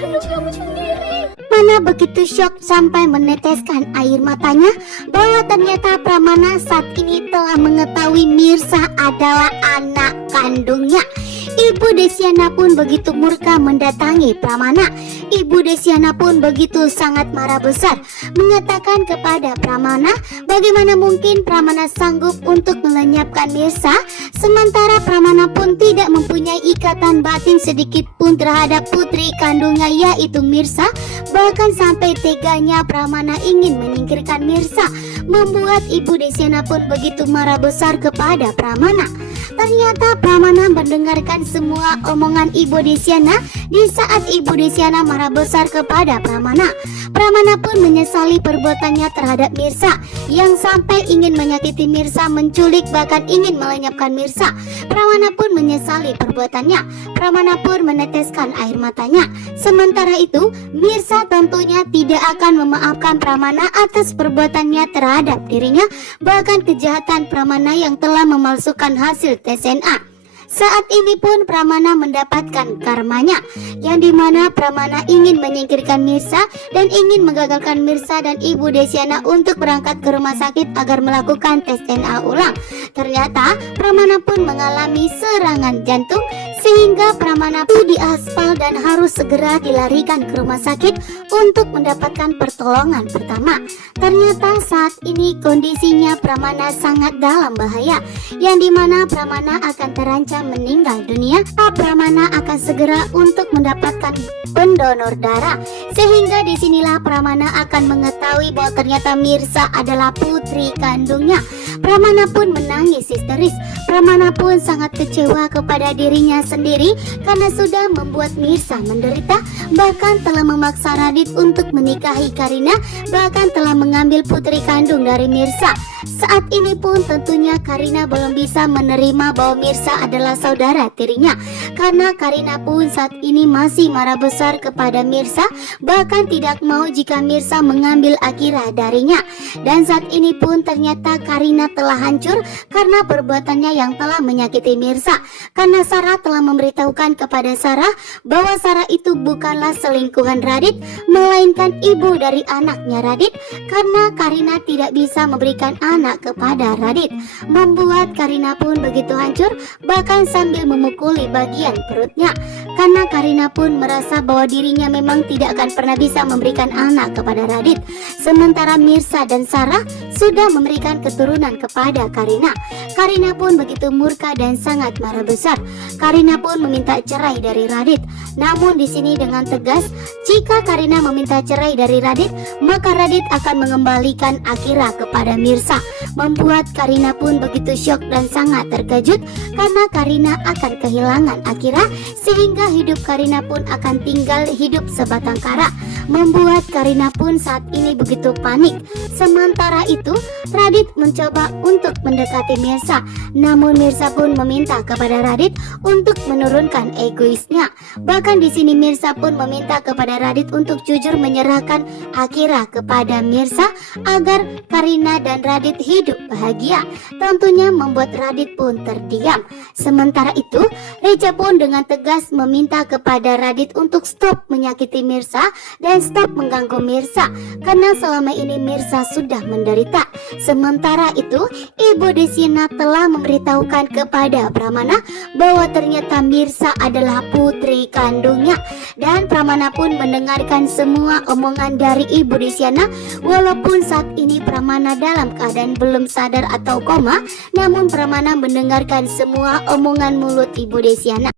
kandung kamu sendiri. Pramana begitu syok sampai meneteskan air matanya bahwa ternyata Pramana saat ini telah mengetahui Mirsa adalah anak kandungnya. Ibu Desyana pun begitu murka mendatangi Pramana. Ibu Desyana pun begitu sangat marah besar, mengatakan kepada Pramana bagaimana mungkin Pramana sanggup untuk melenyapkan Mirsa, sementara Pramana pun tidak mempunyai ikatan batin sedikit pun terhadap putri kandungnya yaitu Mirsa. Bahkan sampai teganya Pramana ingin menyingkirkan Mirsa, membuat Ibu Desyana pun begitu marah besar kepada Pramana. Ternyata Pramana mendengarkan semua omongan Ibu Desyana di saat Ibu Desyana marah besar kepada Pramana. Pramana pun menyesali perbuatannya terhadap Mirsa yang sampai ingin menyakiti Mirsa, menculik, bahkan ingin melenyapkan Mirsa. Pramana pun menyesali perbuatannya. Pramana pun meneteskan air matanya. Sementara itu, Mirsa tentunya tidak akan memaafkan Pramana atas perbuatannya terhadap dirinya, bahkan kejahatan Pramana yang telah memalsukan hasil tes DNA. Saat ini pun Pramana mendapatkan karmanya, yang dimana Pramana ingin menyingkirkan Mirsa dan ingin menggagalkan Mirsa dan Ibu Desyana untuk berangkat ke rumah sakit agar melakukan tes DNA ulang. Ternyata Pramana pun mengalami serangan jantung sehingga Pramana pun diaspal dan harus segera dilarikan ke rumah sakit untuk mendapatkan pertolongan pertama. Ternyata saat ini kondisinya Pramana sangat dalam bahaya, yang dimana Pramana akan terancam meninggal dunia. Pramana akan segera untuk mendapatkan pendonor darah, sehingga disinilah Pramana akan mengetahui bahwa ternyata Mirsa adalah putri kandungnya. Pramana pun menangis histeris. Pramana pun sangat kecewa kepada dirinya sendiri karena sudah membuat Mirsa menderita, bahkan telah memaksa Radit untuk menikahi Karina, bahkan telah mengambil putri kandung dari Mirsa. Saat ini pun tentunya Karina belum bisa menerima bahwa Mirsa adalah saudara tirinya, karena Karina pun saat ini masih marah besar kepada Mirsa, bahkan tidak mau jika Mirsa mengambil Akira darinya. Dan saat ini pun ternyata Karina telah hancur karena perbuatannya yang telah menyakiti Mirsa, karena Sarah telah memberitahukan kepada Sarah bahwa Sarah itu bukanlah selingkuhan Radit, melainkan ibu dari anaknya Radit, karena Karina tidak bisa memberikan anak kepada Radit, membuat Karina pun begitu hancur, bahkan sambil memukuli bagian perutnya, karena Karina pun merasa bahwa dirinya memang tidak akan pernah bisa memberikan anak kepada Radit, sementara Mirsa dan Sarah sudah memberikan keturunan kepada Karina. Karina pun begitu murka dan sangat marah besar. Karina pun meminta cerai dari Radit. Namun di sini dengan tegas, jika Karina meminta cerai dari Radit, maka Radit akan mengembalikan Akira kepada Mirsa, membuat Karina pun begitu syok dan sangat terkejut karena Karina akan kehilangan Akira, sehingga hidup Karina pun akan tinggal hidup sebatang kara, membuat Karina pun saat ini begitu panik. Sementara itu, Radit mencoba untuk mendekati Mirsa, namun Mirsa pun meminta kepada Radit untuk menurunkan egoisnya. Bahkan di sini Mirsa pun meminta kepada Radit untuk jujur menyerahkan Akira kepada Mirsa agar Karina dan Radit hidup bahagia. Tentunya membuat Radit pun terdiam. Sementara itu, Reja pun dengan tegas meminta kepada Radit untuk stop menyakiti Mirsa dan stop mengganggu Mirsa, karena selama ini Mirsa sudah menderita. Sementara itu, Ibu Desyana telah memberitahukan kepada Pramana bahwa ternyata Mirsa adalah putri kandungnya, dan Pramana pun mendengarkan semua omongan dari Ibu Desyana. Walaupun saat ini Pramana dalam keadaan belum sadar atau koma, namun Pramana mendengarkan semua omongan mulut Ibu Desyana.